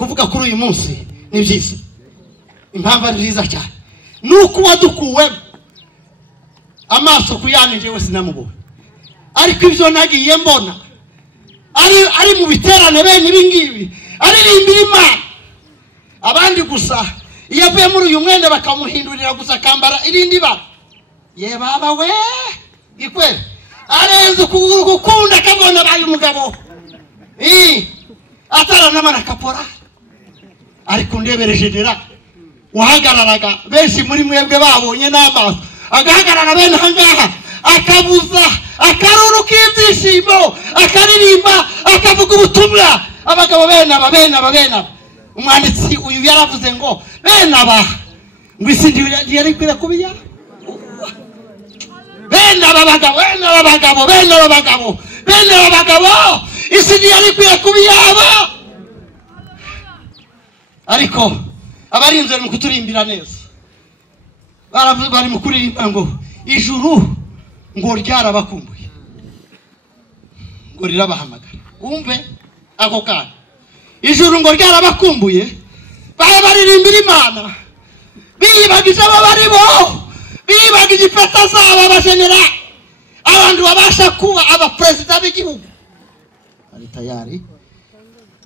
kuvuga kuri uyu munsi ni byiza. Impamvu ari byiza cyane nuko wadukuwe amaso kuyanije wese namubonye, ariko ibyo nagiye mbona ari mu biterane bene ibingibi aririmbira Imana. Abandi gusa iyo avuye muri uyu mwenda bakamuhindurira gusa akambara irindi bara, ye baba we ikwere arenze gukunda akabona abaye umugabo ataranamara kapora. Ariko ndebere general wahagararaga benshi muri mwebwe babonye n'amaso, agahagarara bene ahangaha akabuza akaruru k'ibyishimo akaririmba akavuga ubutumwa. Abagabo bene aba umwanditsi uyu yaravuze ngo bene aba ngo isi yari kwira kubiya bene aba bagabo isi yari kwira kubiyaba. Ariko abarinze mu kuturimbira neza baravuga bari mu kuririmba ngo ijuru ngo ryarabakumbuye ngo rirabahamagara. Umve ako kana ijuru ngo ryarabakumbuye baririmbira Imana biyibagije abo bari bo, biyibagije ifata zabo abajenera abantu babasha kuba abaperezida b'igihugu. Ari tayari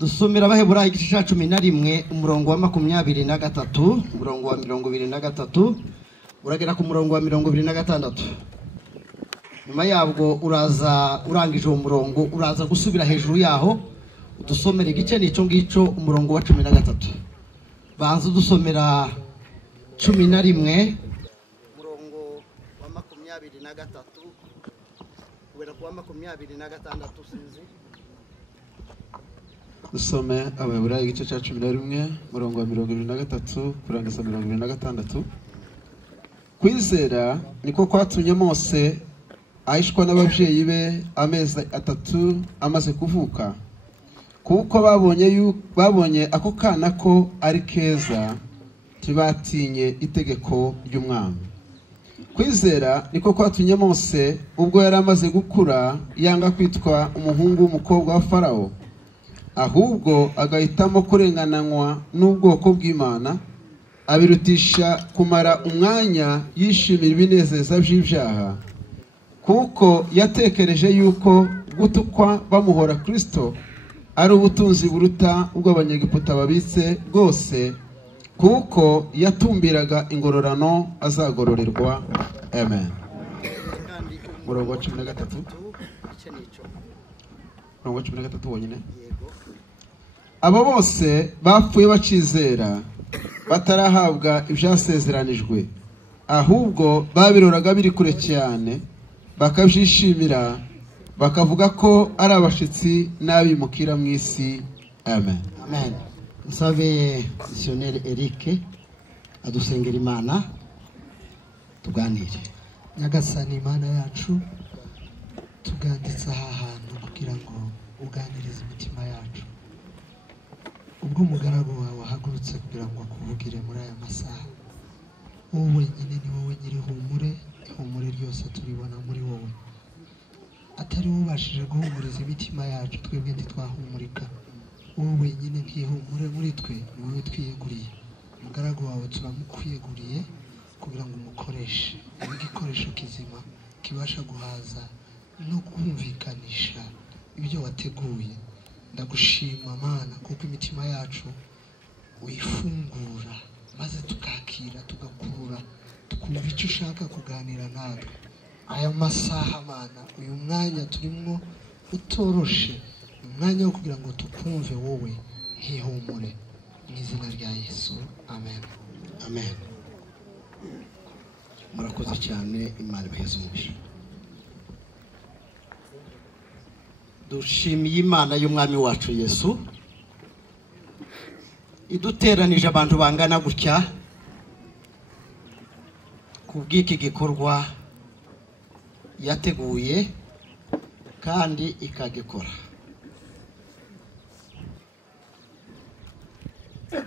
dusomera Abaheburayo igice cya 11 umurongo wa 23 umurongo wa 23 uragera ku murongo wa 26. Nyuma yabwo uraza urangije uwo murongo uraza gusubira hejuru yaho udusomera igice n'icyo ngicyo umurongo wa 13. Banza dusomera 11 umurongo wa 23 ubera ku wa 26 sinzi. Dusome Abaheburayo igice cya 11 umurongo wa 23 kurangiza 26. Kwizera niko kwatumye Mose ahishwa n'ababyeyi be amezi 3 amaze kuvuka, kuko babonye ako kana ko ari keza tibatinye itegeko ry'umwami. Kwizera niko kwatumye Mose ubwo yari amaze gukura yanga kwitwa umuhungu w'umukobwa wa Farawo, ahubwo agahitamo kurengananywa n'ubwoko bw'Imana, abirutisha kumara umwanya yishimira ibinezeza by'ibyaha, kuko yatekereje yuko gutukwa bamuhora Kristo ari ubutunzi buruta ubw'Abanyegiputa babitse bwose, kuko yatumbiraga ingororano azagororerwa. Amen. Murongo wa 13 murongo wa 13 wonyine. Abo bose bapfuye bacizera batarahabwa ibyasezeranijwe, ahubwo babiroraga biri kure cyane bakabyishimira bakavuga ko ari abashitsi n'abimukira mu isi. Amen. Amen. Nsabe missionnaire Eric adusengera Imana tuganire. Nyagasani Imana yacu tuganditse aha hantu kugira ngo uganirize imitima yacu. Ubwo umugaragu wawe wahagurutse kugira ngo akuvugire muri aya masaha, wowe wenyine ni wowe nyiri ihumure ryose turibona muri wowe. Atari wowe ubashije guhumuriza imitima yacu, twebwe ntitwahumurika. Wowe wenyine ntihumure muri twe, ni wowe twiyeguriye. Umugaragu wawe turamukwiyeguriye kugira ngo umukoreshe igikoresho kizima kibasha guhaza no kumvikanisha ibyo wateguye. Ndagushima Mana kuko imitima yacu uyifungura maze tukakira tugakurura tukumva icyo ushaka kuganira natwe. Aya masaha Mana, uyu mwanya turimo utoroshe, umwanya wo kugira ngo tukumve wowe nkihumure, mu izina rya Yesu. Amen. Amen. Murakoze cyane, Imana ibaheze umugisha. Dushimiye Imana y'umwami wacu Yesu iduteranije abantu bangana gutya kubw'iki gikorwa yateguye kandi ikagikora.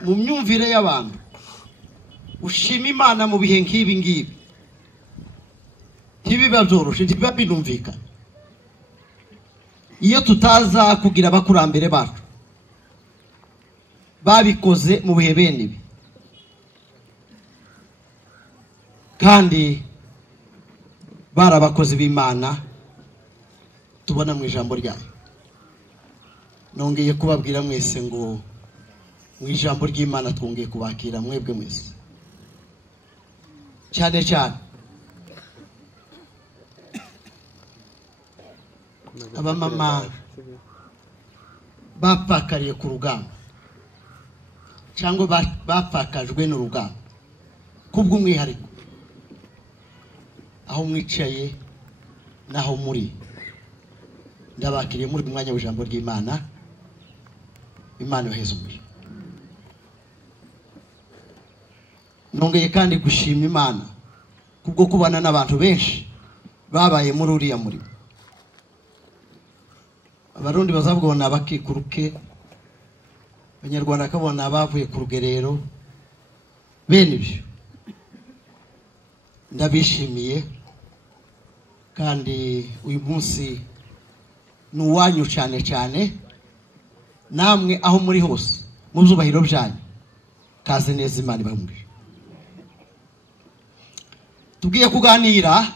Mu myumvire y'abantu ushima Imana mu bihe nk'ibi ngibi ntibiba byoroshye, ntibiba binumvikana iyo tutaza kugira abakurambere bacu babikoze mu bihe bene ibi, kandi barabakozi b'Imana tubona mu ijambo ryayo. Nongeye kubabwira mwese ngo mu ijambo ry'Imana twongeye kubakira mwebwe mwese, cyane cyane abamama bapfakariye ku rugamba cyangwa bapfakajwe n'urugamba kubw'umwihariko, aho mwicaye naho muri, ndabakiriye muri mwanya w'ijambo ry'Imana. Imana yoheze umuriro. Nongeye kandi gushima Imana kubwo kubana n'abantu benshi babaye muri uriya murimo. Abarundi bazabwona bakikuruke, Abanyarwanda kabona bavuye ku rugerero, bene ibyo ndabishimiye, kandi uyu munsi ni uwanyu cyane cyane. Namwe aho muri hose mu byubahiro byanyu, kaze neza, Imana ibamwije. Tugiye kuganira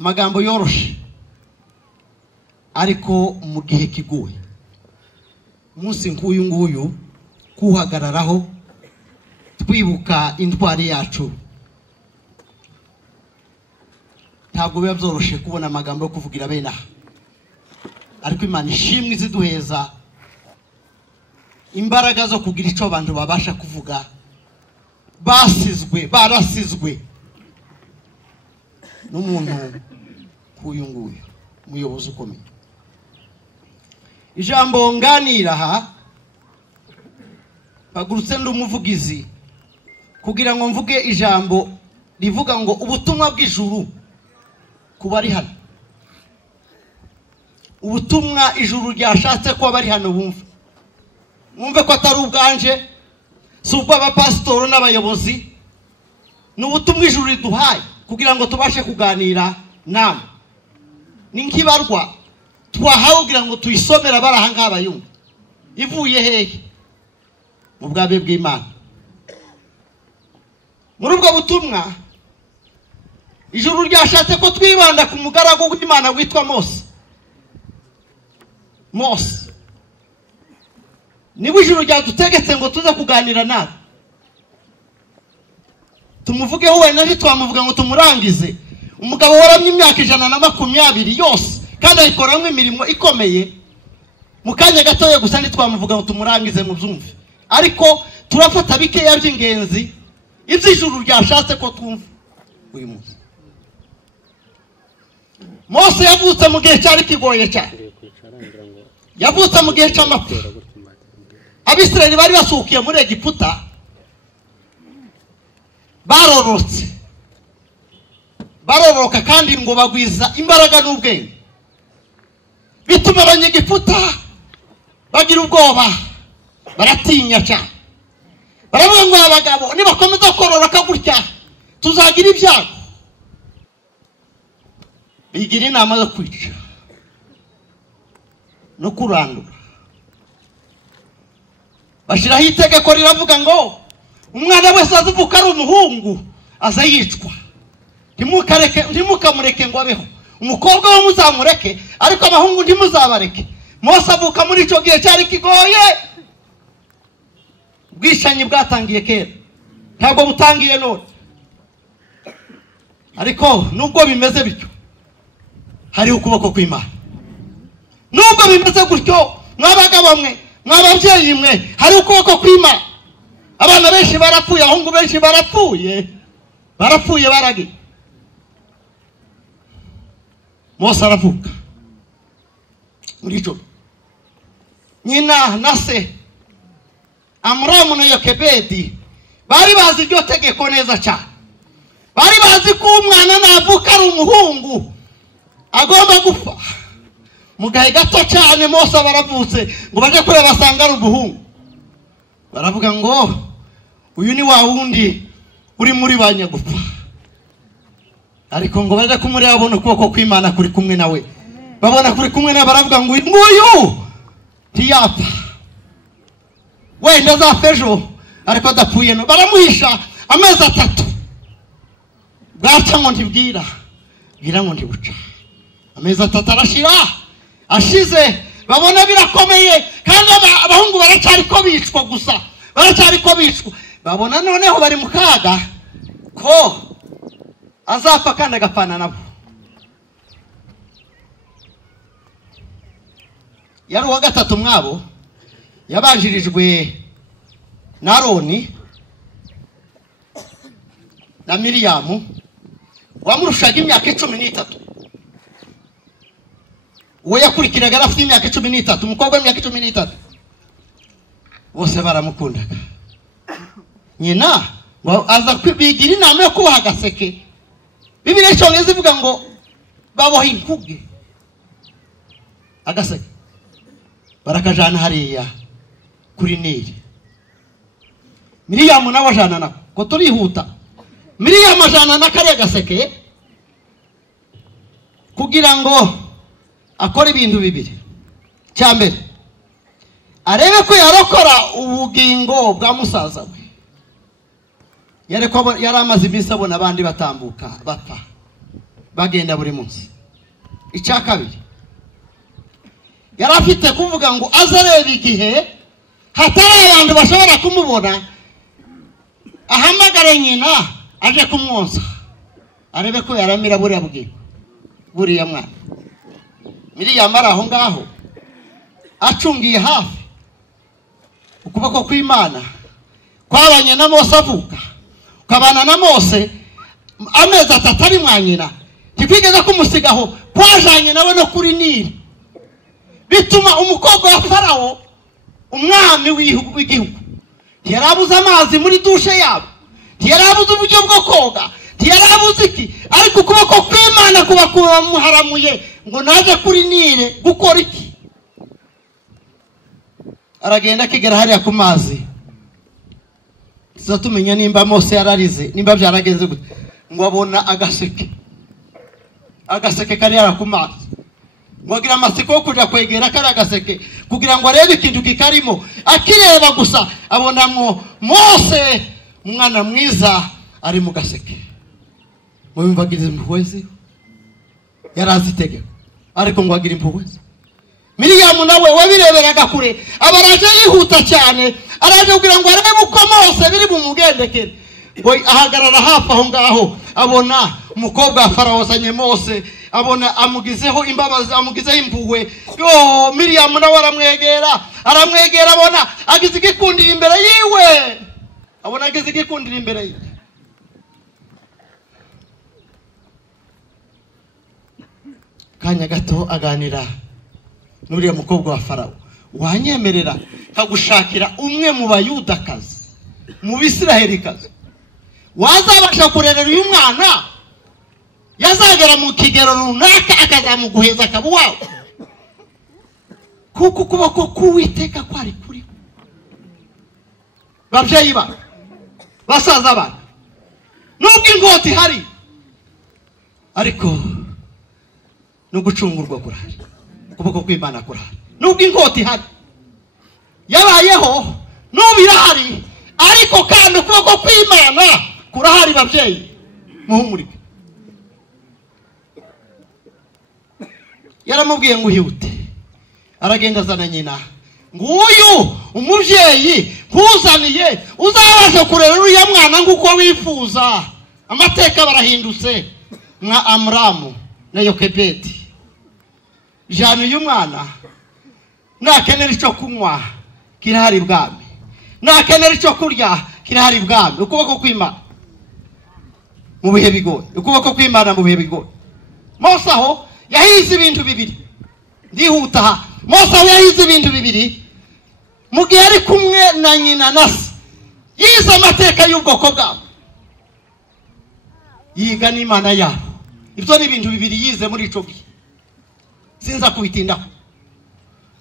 magambo yoroshe ariko mu gihe kigoye. Umunsi nk'uyu nguyu kuhagararaho twibuka intwari yacu, ntabwo biba byoroshe kubona amagambo yo kuvugira bene aha, ariko Imana ishimwe iziduheza imbaraga zo kugira icyo abantu babasha kuvuga, barasizwe n'umuntu nk'uyu nguyu, umuyobozi ukomeye. Ijambo nganira aha bagurutse ndi umuvugizi kugira ngo mvuge ijambo rivuga ngo ubutumwa bw'ijuru kuba ari hano. Ubutumwa ijuru ryashatse ko bari hano mwumve ko atari ubwanje, si ubw'abapasitoro n'abayobozi, ni ubutumwa ijuru riduhaye kugira ngo tubashe kuganira namwe. Ni nk'ibarwa twahawe kugira ngo tuyisomera bari aha ngaha bayumva. Ivuye hehe? Mu bwami bw'Imana. Muri ubwo butumwa ijuru ryashatse ko twibanda ku mugaragu w'Imana witwa Mose. Niba ijuru ryadutegetse ngo tuze kuganira nawe, tumuvugeho we, naje twamuvuga ngo tumurangize. Umugabo waramye imyaka 120 yose kandi ayikoramo imirimo ikomeye, mu kanya gatoya gusa ntitwamuvuga ngo tumurangize mu byumve, ariko turafata bikeya by'ingenzi iby'ijuru ryashatse ko twumva uyu munsi. Mose yavutse mu gihe cyari kigoye cyane, yavutse mu gihe cy'amapfa. Abisirayeli bari basukiye muri Egiputa, barororoka kandi ngo bagwiza imbaraga n'ubwenge, bituma Abanyegiputa bagira ubwoba, baratinya cyane. Baravuga ngo abagabo nibakomeza kororoka gutya tuzagira ibyago. Bigira inama yo kwica no kurandura. Bashiraho itegeko riravuga ngo umwana wese azuvuka ari umuhungu aza yicwa, ntimukamureke ngo abeho. Umukobwa we muzamureke, ariko abahungu ntimuzabareke. Mose avuka muri icyo gihe cyari kigoye. Ubwishanyi bwatangiye kera, ntabwo butangiye none. Ariko nubwo bimeze bityo, hari ukuboko kw'Imana. Nubwo bimeze gutyo, mwabagabo mwe, mwababyeyi mwe, hari ukuboko kw'Imana. Abana benshi barapfuye, abahungu benshi barapfuye baragi. Mose aravuka muri cyo. Nyina na se Amuramu na Yokebedi bari bazi iryo tegeko neza cyane. Bari bazi ko umwana navuka ari umuhungu agomba gupfa. Mu gahe gato cyane Mose baravutse ngo baje kureba basanga ari umuhungu. Baravuga ngo uyu ni wa wundi uri muri banyagupfa. Ariko ngo baje kumureba abona ukuboko kw'Imana kuri kumwe nawe. Babona kuri kumwe na baravuga ngo uyu ntiyapfa. wenda azapfa ejo ariko adapfuye no. Baramuhisha amezi 3 bwaca ngo ntibwira bwira ngo ntibuca. Amezi 3 arashira, ashize babona birakomeye kandi abahungu baracyari ko bicwa gusa, baracyari ko bicwa. Babona noneho bari mu kaga ko azapfa kandi agapfana nabo. Yari uwa 3 mwabo yabanjirijwe na Aroni na Miriyamu wamurushaga imyaka 13. Uwo yakurikiraga afite imyaka 13, umukobwa w'imyaka 13. Bose baramukundaga. Nyina aza kwibigira inama yo kubaha agaseke. Bibiliya cyongeze ivuga ngo baboha inkuge agaseke barakajana hariya kuri Nili. Miriyamu nawe ajana nako ko turihuta. Miriyamu ajana nakare agaseke kugira ngo akora ibintu bibiri. Cyambere arebe ko yarokora ubugingo bwa musaza we. Yari amaze iminsi abona abandi batambuka bapfa bagenda buri munsi. Icya kabiri yari afite kuvuga ngo azareba igihe hatari abantu bashobora kumubona, ahamagare nyina aje kumwonsa arebe ko yaramira buriya bugingo buriya mwana. Miriyamu ari aho ngaho acungiye hafi. Ukuboko kw'Imana kwabanye na Mose avuka, ukabana na Mose amezi 3 ari mwanyina, ntikwigeze kumusigaho, kwajanye nawe no kuri Nili. Bituma umukobwa wa Farawo umwami w'igihugu ntiyarabuze amazi muri dushe yabo, ntiyarabuze uburyo bwo koga, ntiyarabuze iki, ariko ukuboko kw'Imana kuba kumuharamuye ngo naje kuri Nili gukora iki. Aragenda akigera hariya ku mazi. Tuzatumenya nimba Mose yararize, nimba byarageze gute, ngo abona agaseke kari ara ku mazi. Mwagira amasiko yo kuja kwegera kari agaseke kugira ngo arebe ikintu kikarimo. Akireba gusa abonamwo Mose umwana mwiza ari mu gaseke. Mubimvagize impuhwezi yarazitege ariko ngo agira impuhwezi. Miriyamu nawe wabireberaga kure abaraje yihuta cyane, araje kugira ngo arebe uko Mose biri bumugendekere. Ngo ahagarara hafi aho ngaho abona umukobwa wa Farawo sanye Mose, abona amugizeho imbabazi, amugizeho impuhwe. Yo Miriyamu nawe aramwegera abona agize igikundira imbere yiwe, abona agize igikundira imbere yiwe. Kanya gato aganira n'uriya mukobwa wa Farawo. Wanyemerera kagushakira umwe mu Bayudakazi, mu Bisiraheli-kazi, wazabasha kurerera uyu mwana, yazagera mu kigero runaka akazamuguheza akaba wawe, kuko ukuboko k'Uwiteka kwari kuri. Babyeyi ba basaza ba, nubwo ingoti hari ariko no gucungurwa kurahari, ukuboko kw'Imana kurahari. Nubwo ingoti hari yabayeho n'ubirahari, ariko kandi ukuboko kw'Imana kurahari. Babyeyi muhumurike. Yaramubwiye ngo uhute, aragenda azana nyina. Nguyu umubyeyi nkuzaniye uzabasha kurera uriya mwana nguko wifuza. Amateka barahindutse nka Amuramu na Yokebedi. Jana uyu mwana nakenera icyo kunywa kirahari bwami, nakenera icyo kurya kirahari bwami. Ukuboko kw'Imana mu bihe bigoye, ukuboko kw'Imana mu bihe bigoye. Mose aho yahize ibintu bibiri. Ndihuta aha. Mose aho yahize ibintu bibiri mu gihe ari kumwe na nyina na se. Yize amateka y'ubwoko bwabo, yiga n'Imana yabo. Ibyo ni ibintu bibiri yize muri ico gihe, sinza kubitindaho.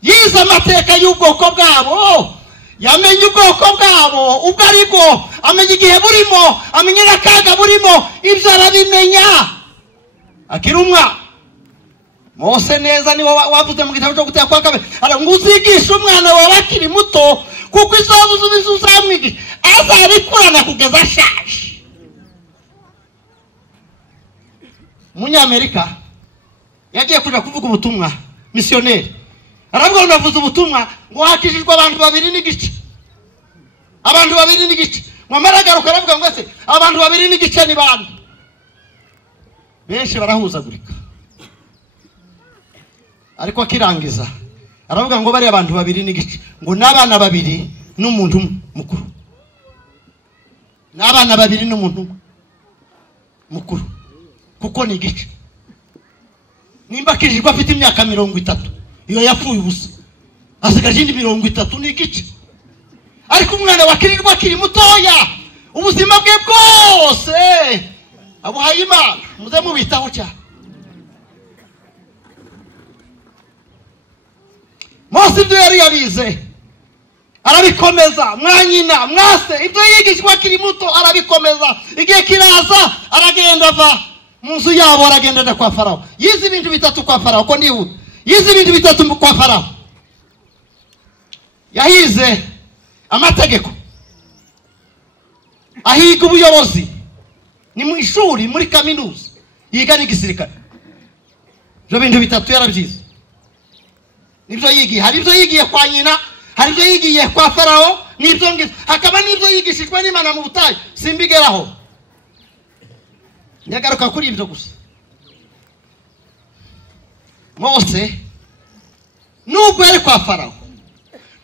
Yize amateka y'ubwoko bwabo, yamenye ubwoko bwabo ubwo ari bwo, amenya igihe burimo, amenya n'akaga burimo. Ibyo arabimenya akiri umwana. Mose neza niwe wavuze mu gitabo cyo guteka kwa kabiri, ngo uzigishe umwana wawe akiri muto kuko izabuzubiza uzamwigisha azabikurana kugeza ashaje. Umunyamerika yagiye kuja kuvuga ubutumwa, missionnaire aravuga ngo navuze ubutumwa ngo hakijijwe abantu 2 n'igice, abantu 2 n'igice. Mwamaragaruka aravuga ngo ese abantu 2 n'igice ni bande? Benshi barahuzagurika. Ariko akirangiza aravuga ngo bari abantu 2 n'igice, ngo nabana 2 n'umuntu mukuru, nabana 2 n'umuntu mukuru, kuko ni igice. Nimba kijijwe afite imyaka 30, iyo yapfuye ubusa, asigaje indi 30 ni igice. Ariko umwana wakirirwa akiri mutoya, ubuzima bwe bwose abuhaye Imana, muze mubitaho cyane. Mose ibyo yari yarize arabikomeza, mwanyina mwase ibyo yigishwa akiri muto arabikomeza. Igihe kiraza aragenda ava mu nzu yabo, aragenda kwa Farawo. Yize ibintu 3 kwa Farawo, ko ndihuta. Yize ibintu 3 kwa Farawo. Yahize amategeko, ahiga ubuyobozi, ni mu ishuri, muri kaminuza, yiga n'igisirikare. Ibyo bintu 3 yarabyize. Nibyo yigiye, hari ibyo yigiye kwa nyina, hari ibyo yigiye kwa Farawo, nibyo ngize, hakaba nibyo yigishijwe n'Imana mu butayu. Simbigeraho, nyagaruka kuri ibyo gusa. Mose nubwo yari kwa Farawo,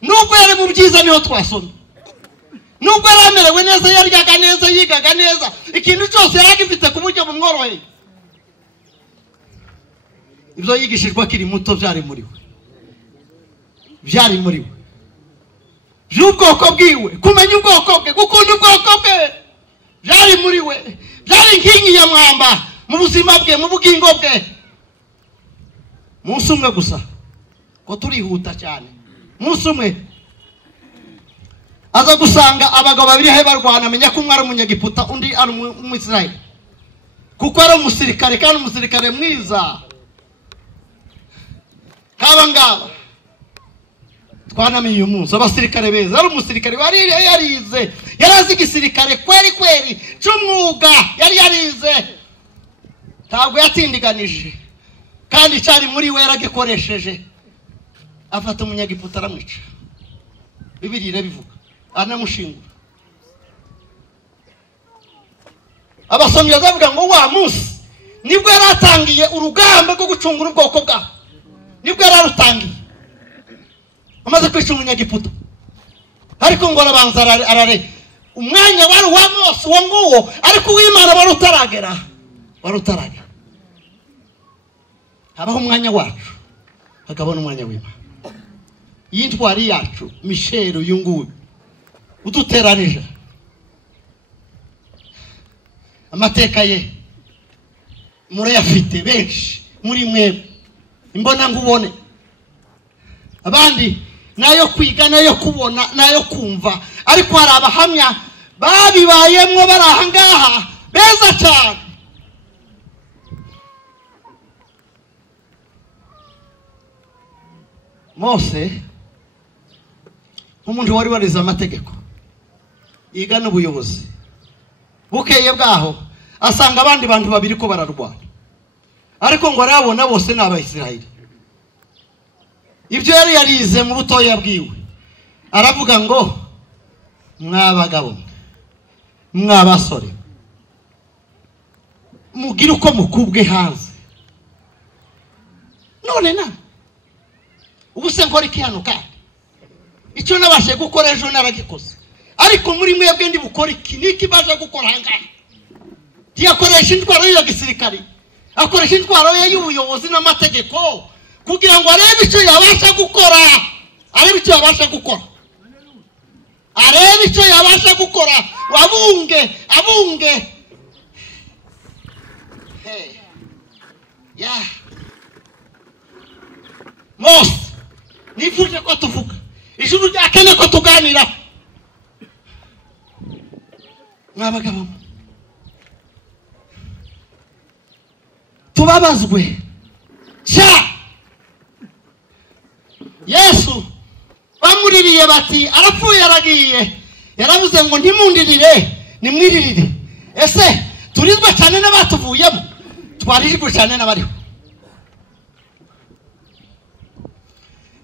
nubwo yari mu byiza, niho twasomye, nubwo yari amerewe neza, yaryaga neza, yigaga neza, ikintu cyose yari agifite ku buryo bumworoheye, ibyo yigishijwe akiri muto byari muri we, byari muri we. By'ubwoko bwiwe, kumenya ubwoko bwe, gukunda ubwoko bwe, byari muri we. Byari inkingi ya mwamba mu buzima bwe, mu bugingo bwe. Munsi umwe gusa, ko turihuta cyane, munsi umwe aza gusanga abagabo 2 he barwana, amenya ko umwe ari umunyagiputa, undi ari umwisirayeli, kuko ari umusirikare, kandi umusirikare mwiza. Kaba ngaba twanamiye umunsi abasirikare beza, ari umusirikare wari yarize, yarazi igisirikare kweri cy'umwuga, yari yarize, ntabwo yatindiganije, kandi cyari muri we yaragikoresheje. Afata umunyagiputa aramwica, Bibiliya irabivuga, anamushingura. Abasomyi bavuga ngo wa munsi nibwo yaratangiye urugamba rwo gucungura ubwoko bwa, nibwo yararutangiye, amaze kwica umunyagiputa. Ariko ngo arabanza arare umwanya wari wa Mose wo nguwo, ariko uw'Imana warutaragera. Habaho umwanya wacu, hakabona umwanya w'Imana. Yintwari yacu Michel uyunguwe uduteranije, amateka ye murayafite benshi muri mwe, imbona ngubone, abandi nayo kwiga, nayo kubona, nayo kumva. Ariko hari abahamya babibayemwo bari aha ngaha beza cyane. Mose umuntu wari warize amategeko, yiga n'ubuyobozi, bukeye bwaho asanga abandi bantu 2 ko bararwana, ariko ngo arabona bose ni Abayisiraheli. Ibyo yari yarize mu butoya bwiwe, aravuga ngo mwabagabo, mwabasore, mugire uko mukubwe hanze. None na ubuse nkora iki hano kandi? Icyo nabashe gukora ejo naragikoze, ariko muri mwebwe ndi bukora iki? Niki baje gukora hangaha? Tiyakoresha intwaro ya gisirikare, akoresha intwaro ye y'ubuyobozi n'amategeko, kugira ngo arebe icyo yabasha gukora, arebe icyo yabasha gukora, arebe icyo yabasha gukora. Abunge Mose nifuje ko tuvuga, ijuru ryakene ko tuganira. Mwabagabo tubabazwe sha Yesu bamuririye bati arapfuye aragiye, yaravuze ngo ntimundirire nimwiririre. Ese turizwa cyane n'abatuvuyemo, twaririrwe cyane n'abariho.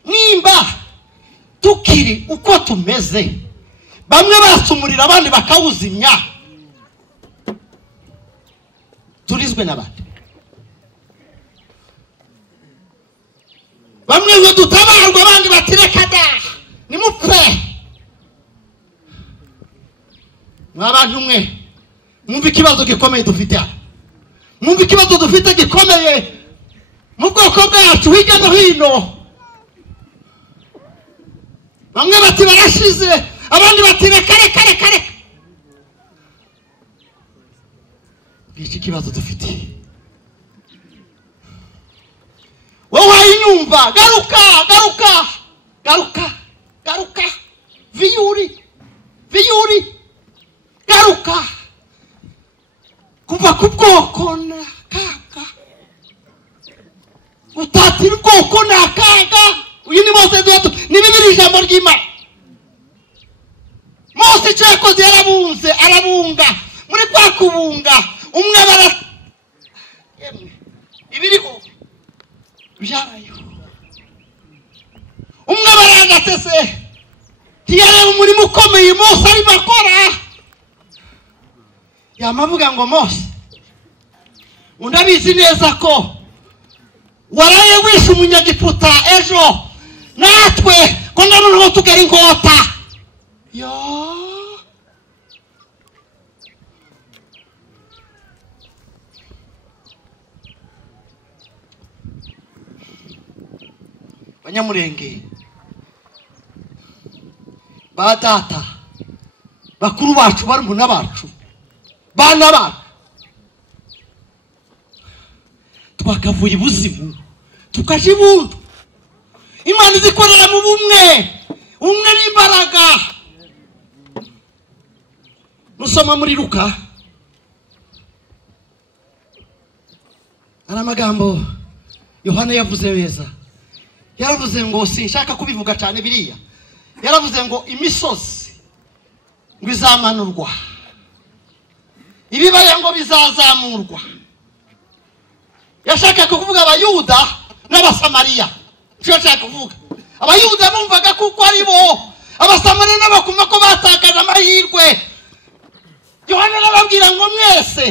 Nimba tukiri uko tumeze, bamwe basumurira abandi bakawuzimya, turizwe n'abandi. Bamwe ngo dutabarwa abandi batireka da nimupfe. Mwabantu mwe mwumva ikibazo gikomeye dufite, mwumva ikibazo dufite gikomeye mu bwoko bwacu hirya no hino. Bamwe bati barashize, abandi bati reka reka reka reka. Iki kibazo dufite, wowe inyumva, garuka garuka garuka garuka, viyuri viyuri, garuka kuva ku bwoko n'akaga, utatira ubwoko n'akaga. Uyu ni Mose duhatu, ni Bibiliya ijambo ry'Imana. Mose icyo yakoze yarabunze arabunga, muri kwa kubunga umwe bara ibiriho byarayo, umwe baragatese tiyareba umurimo ukomeye Mose arimo akora. Yamavuga ngo Mose, undabizi neza ko waraye wishe umunyagiputa ejo, natwe ko noneho tugera inkota. Yo Banyamurenge, ba data bakuru bacu, barumuna bacu, bana bacu, twakavuye ibuzimu tukaje ibuntu. Imana izikorera mu bumwe, umwe n'imbaraga. Nusoma muri Luka, ari amagambo Yohana yavuze beza. Yaravuze ngo, sinshaka kubivuga cyane biriya, yaravuze ngo imisozi ngo izamanurwa, ibibaya ngo bizazamurwa. Yashaka kuvuga abayuda n'abasamariya. Cyo yashaka kuvuga abayuda bumvaga kuko ari bo, abasamariya n'abakumva ko batakaje amahirwe. Yohana arababwira ngo mwese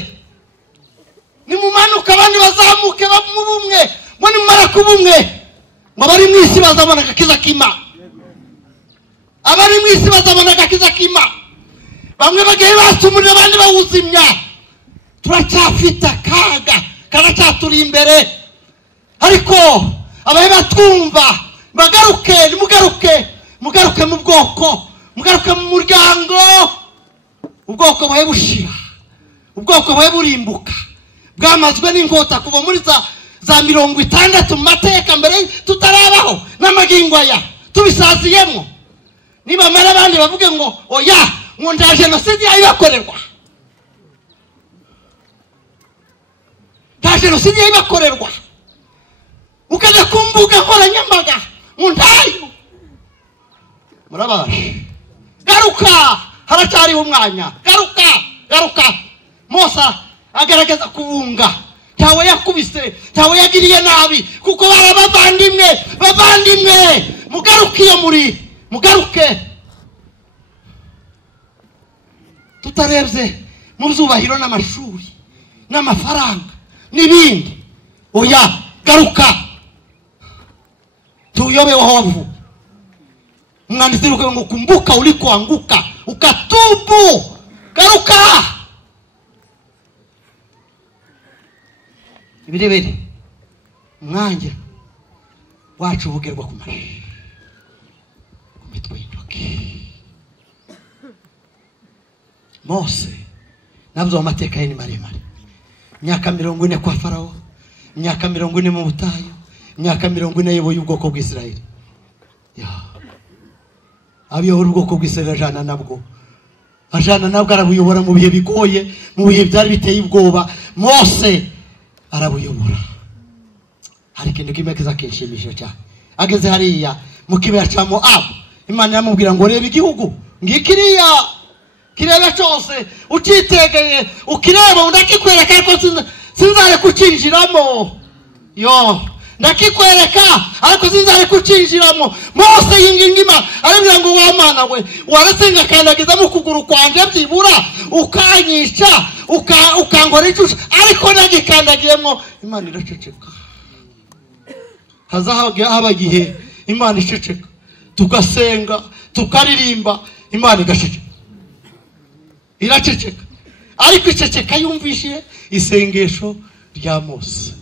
nimumanuka abandi bazamuke mu bumwe, ngo nimara ku bumwe ngo abari mu isi bazabona agakiza k'Imana, abari mu isi bazabona agakiza k'Imana. Bamwe bagiye basumurira abandi bawuzimya. Turacyafite akaga karacyaturi imbere, ariko abaye batwumva bagaruke, mugaruke mu bwoko, mugaruke mu muryango. Ubwoko buhe bushira, ubwoko buhe burimbuka, bwamazwe n'inkota kuva muri za 60 mu mateka mbere tutarabaho n'amagingo aya tubisaziyemo. Niba mara abandi bavuge ngo oya ngo nda genocide yayibakorerwa, nta genocide yayibakorerwa, ukaza kumbuga nkoranyambaga ngo ndayo murabaje. Garuka, haracyari umwanya. Garuka garuka. Mose agaragaza kubunga, tawe yakubise, tawe yagiriye nabi, kuko barabavandimwe, bavandimwe mugaruke iyo muri, mugaruke. Tutarebye mu byubahiro n'amashuri n'amafaranga n'ibindi, oya garuka tuyobe wahovu. Mwanditsi ngo kumbuka ulikoanguka ukatubu. Garuka. Ibirebere mwanje wacu bugerwa kumari kumitwe intoki. Mose nabyo amateka ye ni maremare. Myaka 40 kwa Farao, myaka 40 mu butayu, myaka 40 yoboye ubwoko bw'Israeli. Abiyobora ubwoko bw'Israeli ajana nabwo arabuyobora mu bihe bigoye, mu bihe byari biteye ubwoba. Mose arabuyobora. Hari ikintu kimwe kiza kinshimisha cyane. Ageze hariya mu kibaya cya Moabu, Imana yamubwira ngo reba igihugu ngikiriya kireba cyose ucitegeye ukireba ndakikwereka ariko sinzare kucinjiramo yo ndakikwereka ariko sinzare kucinjiramo. Mose yingingima arabwira ngo wa Mana we warasenga kandagiza mu kuguru kwanje byibura ukanyisha ukangora icusha ariko nagikandagiyemo. Imana iraceceka. Haba igihe Imana iceceka tugasenga tukaririmba Imana igaceceka iraceceka ariko iceceka yumvishije isengesho rya Mose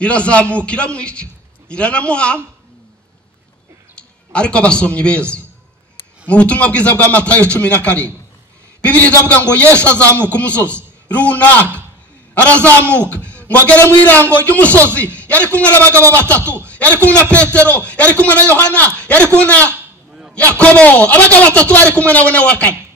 irazamukira mwica iranamuhamba. Ariko abasomyi beza mu butumwa bwiza bwa Matayo 17 Bibiliya iravuga ngo Yesu azamuka umusozi runaka arazamuka ngo agere mu irango ry'umusozi yari kumwe n'abagabo batatu yari kumwe na Petero yari kumwe na Yohana yari kumwe na Yakobo abagabo batatu bari kumwe nawe na wa kane.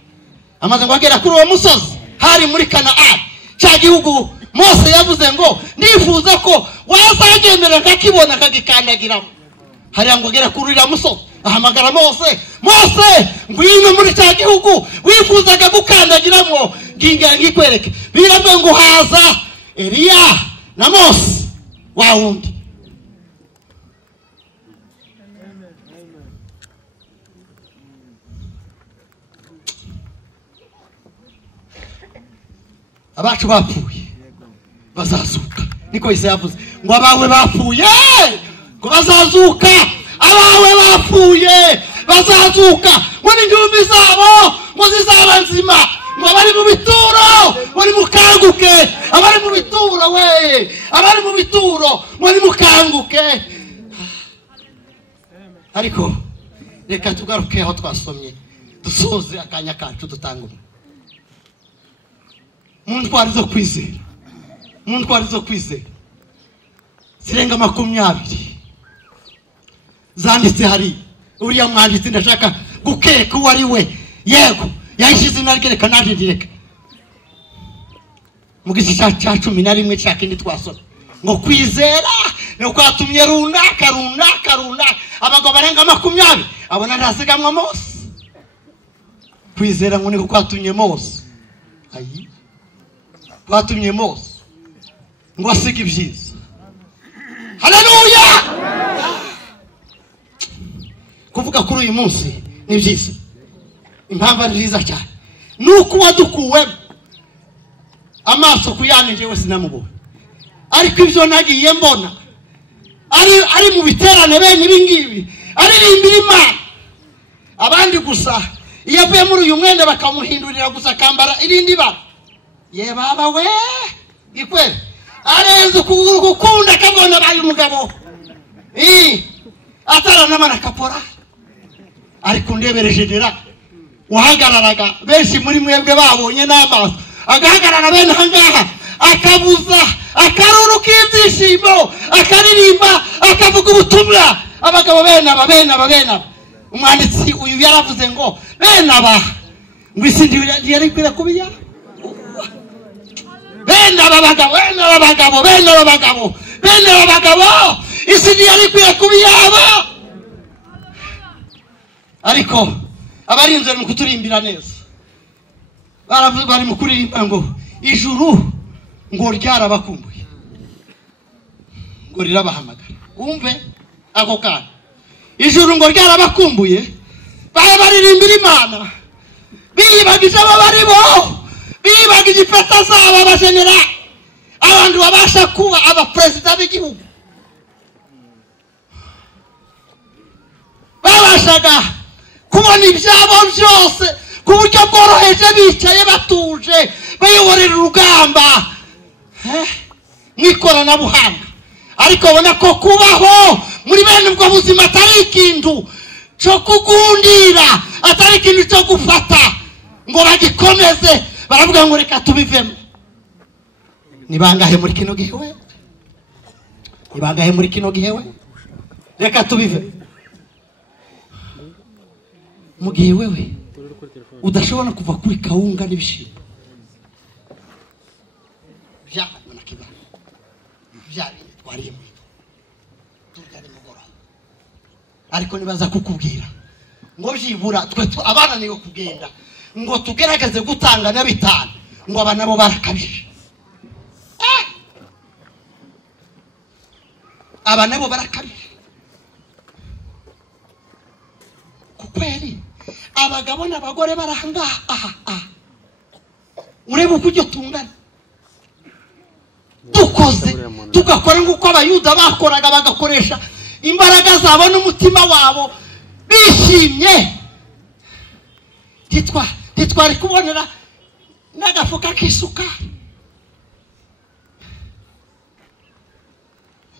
Amaze ngo agera kuri uwo musozi hari muri Kanaani cya gihugu Mose yavuze ngo nifuza ko wazagemera nkakibona kagikandagiramo. Hari ngo agera kuri uriya musozi ahamagara Mose ngwino muri cya gihugu wifuzaga gukandagiramo ngikwereke. Biravuga ngo haza Eliya na Mose wa wundi. Abacu bapfuye bazazuka niko Yesu yavuze ngo abawe bapfuye ngo bazazuka abawe bapfuye bazazuka ngo n'injumbi zabo ngo zizaba nzima ngo abari mu bituro bari mukanguke abari mu bituro abari mu bituro bari mukanguke. Ariko reka tugaruke aho twasomye dusoze akanya kacu dutangura mu ntwari zo kwizera zirenga 20 zanditse hari. Uriya mwanditsi ndashaka gukeka uwo ari we yego yayishize nargereka naje direka mu gisi cya 11 cya kindi twasoma ngo kwizera no kwatumye runaka abagabo barenga 20 abona ndasigamwa Mose. Kwizera ngo niko kwatumye Mose kwatumye Mose ngo asige ibyiza. Haleluya. Kuvuga kuri uyu munsi ni byiza. Impamvu ari nziza cyane nuko wadukuwe amaso kuyanije wese namubona ariko ivyo nagiye mbona ari mu biterane bene ibingibi aririmbira Imana. Abandi gusa iyo avuye muri uyu mwenda bakamuhindurira gusa kambara irindi bara ye baba we ikwe arenze kugukunda kabona baye umugabo atarana mana kapora ariko ndebere genera wahagararaga benshi muri mwebwe babonye n'amaso agahagarara bene hangaha akabuza akaruru k'ibyishimo akaririmba akavuga ubutumwa abagabo bene aba umwanditsi uyu yaravuze ngo bene aba ngo isi ndiyari kwira kubiya bene abagabo isi ndiyari kwira kubiyaba. Ariko abarinze mu kuturimbira neza baravuze bari mu kuririmba ngo ijuru ngo ryarabakumbuye ngo rirabahamagara. Umve ako kana ijuru ngo ryarabakumbuye baririmbira Imana biyibagije abo bari bo biyibagije ipeta zabo abajenera abantu babasha kuba abaperezida b'igihugu babashaga kubona ibyabo byose ku buryo bworoheje bicaye batuje bayoborera urugamba n'ikoranabuhanga. Ariko bona ko kubaho muri bene ubwo buzima atari ikintu cyo kugundira atari ikintu cyo gufata ngo bagikomeze baravuga ngo reka tubivemo. Nibangahe muri kino gihe we reka tubive mu gihe wewe udashobora kuva kuri kawunga n'ibishimbo byabona kiba byari twariye turya nimugoroba ariko nibaza kukubwira ngo byibura twe abana niyo kugenda ngo tugerageze gutanga na bitanu ngo abana bo barakabije abana bo barakabije kukweli abagabo n'abagore barahanga urebe uko ujyo tungana dukoze tugakora nk'uko abayuda bakoraga bagakoresha imbaraga zabo n'umutima wabo bishimye titwari kubonera n'agafuka k'isukari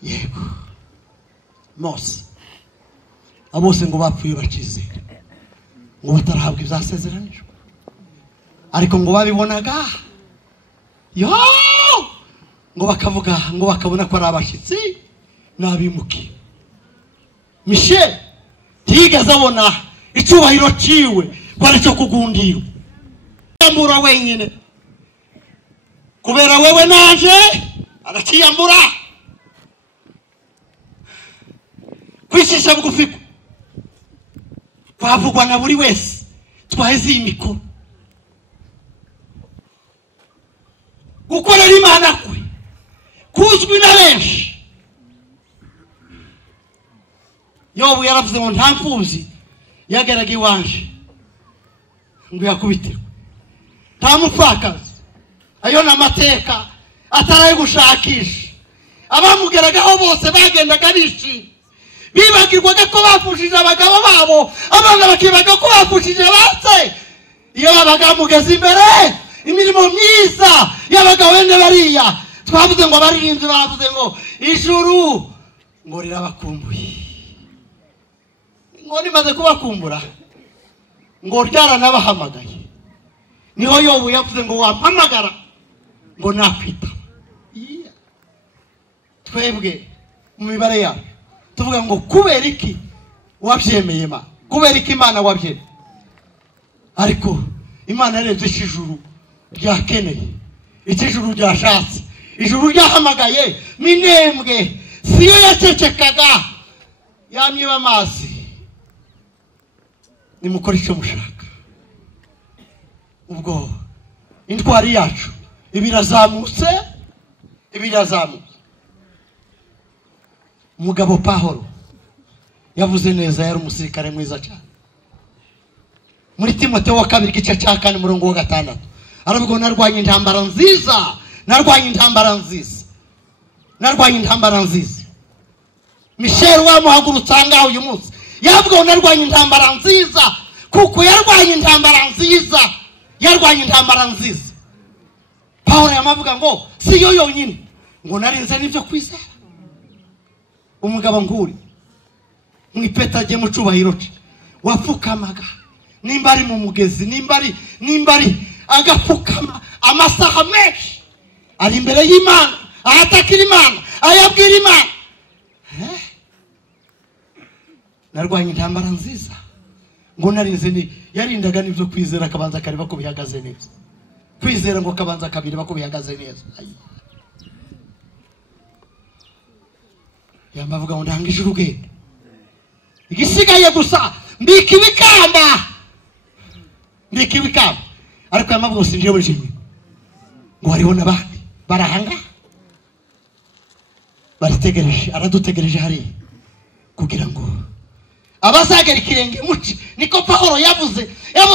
yego Mose abose ngo bapfuye bakizera ngo batarahabwa ibyasezeranijwe ariko ngo babibonaga ngo bakavuga ngo bakabona ko ari abashyitsi n'abimukiye Michel tigeze abona icubahiro ciwe ko ari cyo kugundirwa yambura wenyine kubera wewe naje araciyambura kwishisha bugufi kwavugwa na buri wese twaheze imikoro gukorera Imana kwe kuzwi na benshi Yobu yaravuze ngo nta mfuzi yageraga iwanje ngo yakubitire nta mupfakazi ayo n'amateka ataraye gushakisha abamugeragaho bose bagendaga bishimye bibagirwaga ko bafushije abagabo babo abana bakibaga ko bafushije batse iyo babaga mugeze imbere imirimo myiza y'abagabo bene bariya twavuze ngo abaririmbyi bavuze ngo ijuru ngo rirabakumbuye ngo nimaze kubakumbura ngo ryaranabahamagaye niho Yobu yavuze ngo wampamagara ngo nakwitaba twebwe mu mibare yacu tuvuga ngo kubera iki wabyemeye Imana kubera iki Imana wabyemeye ariko Imana yarenze ijuru ryakeneye ijuru ryashatse ijuru ryahamagaye minembwe siyo yacecekaga yamyiba amazi nimukora icyo mushaka ubwo intwari yacu ibirazamutse umugabo Pawulo yavuze neza yari umusirikare mwiza cyane muri Timoteyo wa 2 gice cya 4 murongo wa 6 aravuga narwanye intambara nziza Michel wamuhagurutsa ngaho uyu munsi yavuga narwanye intambara nziza kuko yarwanye intambara nziza Pawulo yamavuga ngo si yo yonyine ngo narinze nivyo kwizera umugabo nguri mwipetaje mu cubahiro cye wapfukamaga nimba ari mu mugezi nimba ari agapfukama amasaha menshi ari imbere y'Imana ahatakira Imana ayabwira Imana narwanye intambara nziza ngo narinze yarindaga nivyo kwizera akabanza akareba ko bihagaze neza kwizera ngo kabanza kabireba ko bihagaze neza yamavuga ngo ndangije urugendo igisigaye gusa mbika ibikamba ariko yamavuga sinje bujimwe ngo hariho n'abandi barahanga baritegereje aradutegereje hari kugira ngo abazagera ikirenge muci niko Pawulo yavuze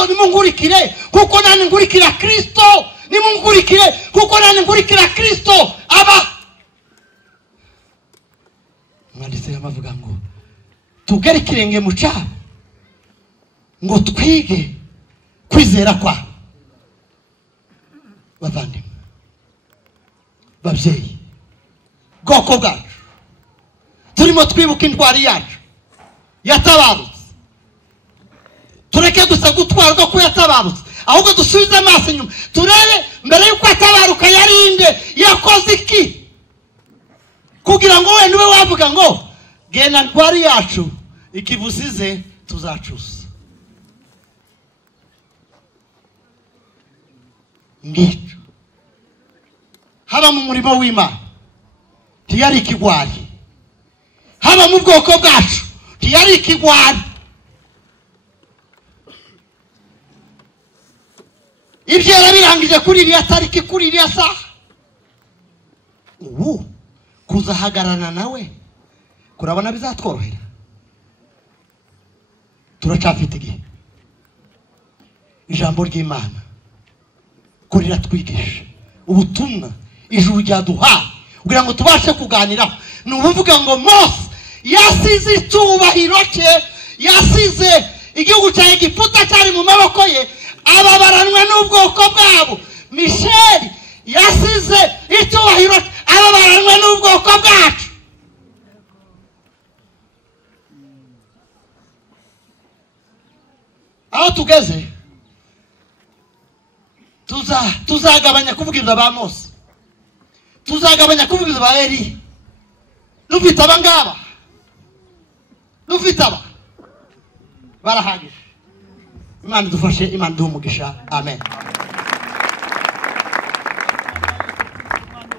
nimungurikire kuko nani ngurikira Kristo nimungurikire kuko nani ngurikira Kristo aba mwanditse yamavuga ngo tugere ikirenge muca ngo twige kwizera kwa bavandimwe babyeyi bwoko bwacu turimo twibuka intwari yacu yatabarutse tureke gusa gutwarwa ko yatabarutse ahubwo dusubize amaso inyuma turebe mbere yuko atabaruka yarinde yakoze iki kugira ngo we niwe wavuga ngo gena ntwari yacu ikivusize tuzacusa ngico haba mu murimo w'Imana ntiyari ikigwari haba mu bwoko bwacu kiyari ikigwari. Ibyo yarabirangije kuri iriya tariki, kuri iriya saha. Ubu kuzahagarana nawe kurabona bizatworohera. Turacafite igihe. Ijambo ry'Imana kurira twigisha ubutumwa ijuru ryaduha kugira ngo tubashe kuganiraho. Ni uvuga ngo Mose yasize icyubahiro cye, yasize igihugu cya Egiputa cyari mu maboko ye, ababaranwa n'ubwoko bwabo. Michel yasize icyubahiro, ababaranwa n'ubwoko bwacu. Aho tugeze tuzagabanya kuvugiza ba Mose, tuzagabanya kuvugiza ba Eli. Dufite abangaba, dufite aba barahagije. Imana dufashe, Imana duhe umugisha. Amen.